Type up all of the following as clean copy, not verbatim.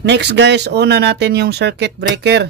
Next guys, una natin yung circuit breaker.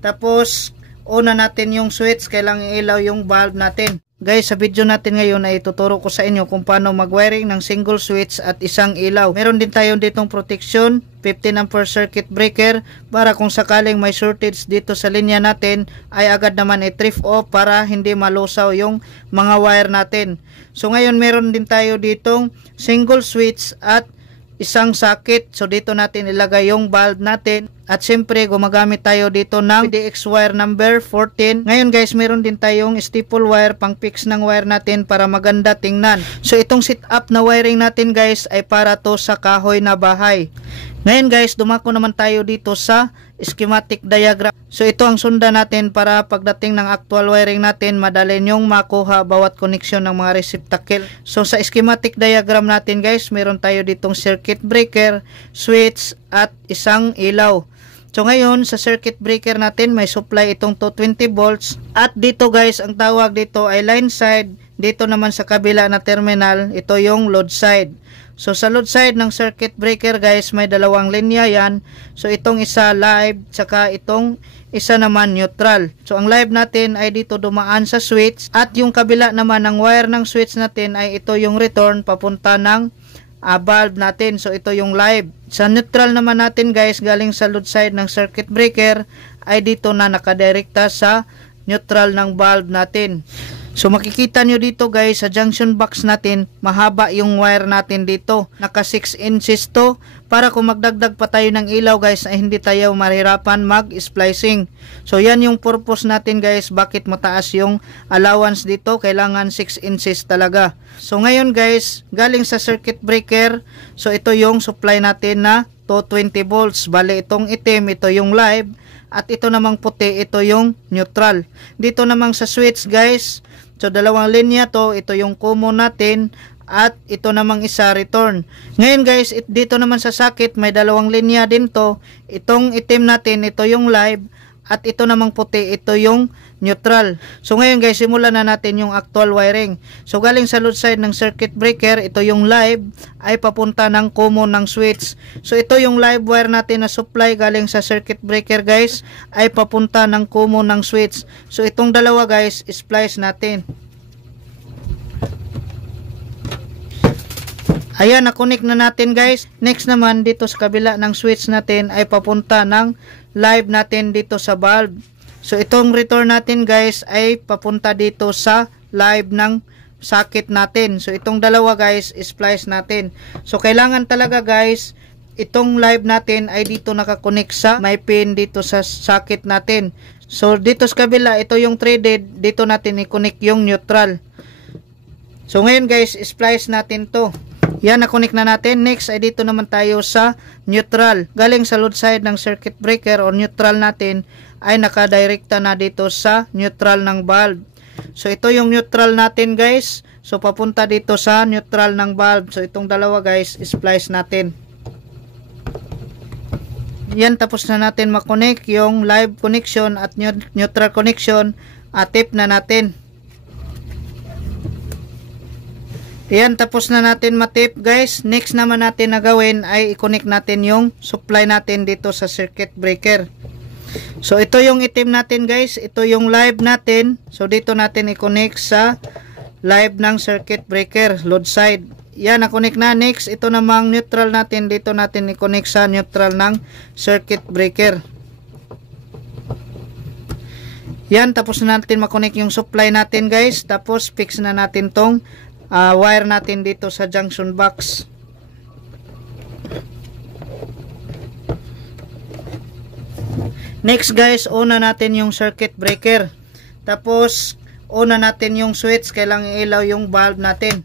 Tapos, una natin yung switch. Kailangan ilaw yung valve natin. Guys, sa video natin ngayon ay tuturo ko sa inyo kung paano mag-wiring ng single switch at isang ilaw. Meron din tayo ditong protection, 15 ampere circuit breaker, para kung sakaling may shortage dito sa linya natin ay agad naman i-trip off para hindi malusaw yung mga wire natin. So ngayon meron din tayo ditong single switch at isang socket. So dito natin ilagay yung bulb natin. At siyempre gumagamit tayo dito ng PDX wire number 14. Ngayon guys, meron din tayong staple wire pang fix ng wire natin para maganda tingnan. So itong setup na wiring natin guys ay para to sa kahoy na bahay. Ngayon guys, dumako naman tayo dito sa schematic diagram. So ito ang sundan natin para pagdating ng actual wiring natin, madali nyong makuha bawat connection ng mga receptacle. So sa schematic diagram natin guys, meron tayo ditong circuit breaker, switch at isang ilaw. So ngayon sa circuit breaker natin may supply itong 220 volts at dito guys ang tawag dito ay line side. Dito naman sa kabila na terminal, ito yung load side. So sa load side ng circuit breaker guys may dalawang linya yan. So itong isa live tsaka itong isa naman neutral. So ang live natin ay dito dumaan sa switch at yung kabila naman ng wire ng switch natin ay ito yung return papunta ng valve natin. So ito yung live. Sa neutral naman natin guys, galing sa load side ng circuit breaker ay dito na nakadirekta sa neutral ng valve natin. So makikita nyo dito guys, sa junction box natin, mahaba yung wire natin dito. Naka 6 inches to, para kung magdagdag pa tayo ng ilaw guys, ay hindi tayo mahirapan mag-splicing. So yan yung purpose natin guys, bakit mataas yung allowance dito, kailangan 6 inches talaga. So ngayon guys, galing sa circuit breaker, so ito yung supply natin na 220 volts. Bale itong itim, ito yung live, at ito namang puti, ito yung neutral. Dito namang sa switch guys, so dalawang linya to, ito yung common natin at ito namang isa return. Ngayon guys, dito naman sa socket may dalawang linya din to. Itong itim natin, ito yung live at ito namang puti, ito yung neutral. So ngayon guys, simulan na natin yung actual wiring. So galing sa load side ng circuit breaker, ito yung live ay papunta ng common ng switch. So ito yung live wire natin na supply galing sa circuit breaker guys ay papunta ng common ng switch. So itong dalawa guys, splice natin. Ayan, na-connect na natin guys. Next naman dito sa kabila ng switch natin ay papunta ng live natin dito sa valve. So itong return natin guys ay papunta dito sa live ng socket natin. So itong dalawa guys, splice natin. So kailangan talaga guys, itong live natin ay dito nakakonect sa may pin dito sa socket natin. So dito sa kabila, ito yung threaded, dito natin i-connect yung neutral. So ngayon guys, splice natin to. Yan, na-connect na natin. Next ay dito naman tayo sa neutral. Galing sa load side ng circuit breaker o neutral natin ay nakadirekta na dito sa neutral ng valve. So ito yung neutral natin guys. So papunta dito sa neutral ng valve. So itong dalawa guys, splice natin. Yan, tapos na natin makonect yung live connection at neutral connection. Tip na natin. Yan, tapos na natin matip guys. Next naman natin na gawin ay i-connect natin yung supply natin dito sa circuit breaker. So ito yung itim natin guys, ito yung live natin. So dito natin i-connect sa live ng circuit breaker, load side. Yan, na-connect na. Next, ito namang neutral natin, dito natin i-connect sa neutral ng circuit breaker. Yan, tapos na natin makonect yung supply natin guys. Tapos fix na natin tong wire natin dito sa junction box. Next guys, una natin yung circuit breaker. Tapos una natin yung switch, kailangan ilaw yung valve natin.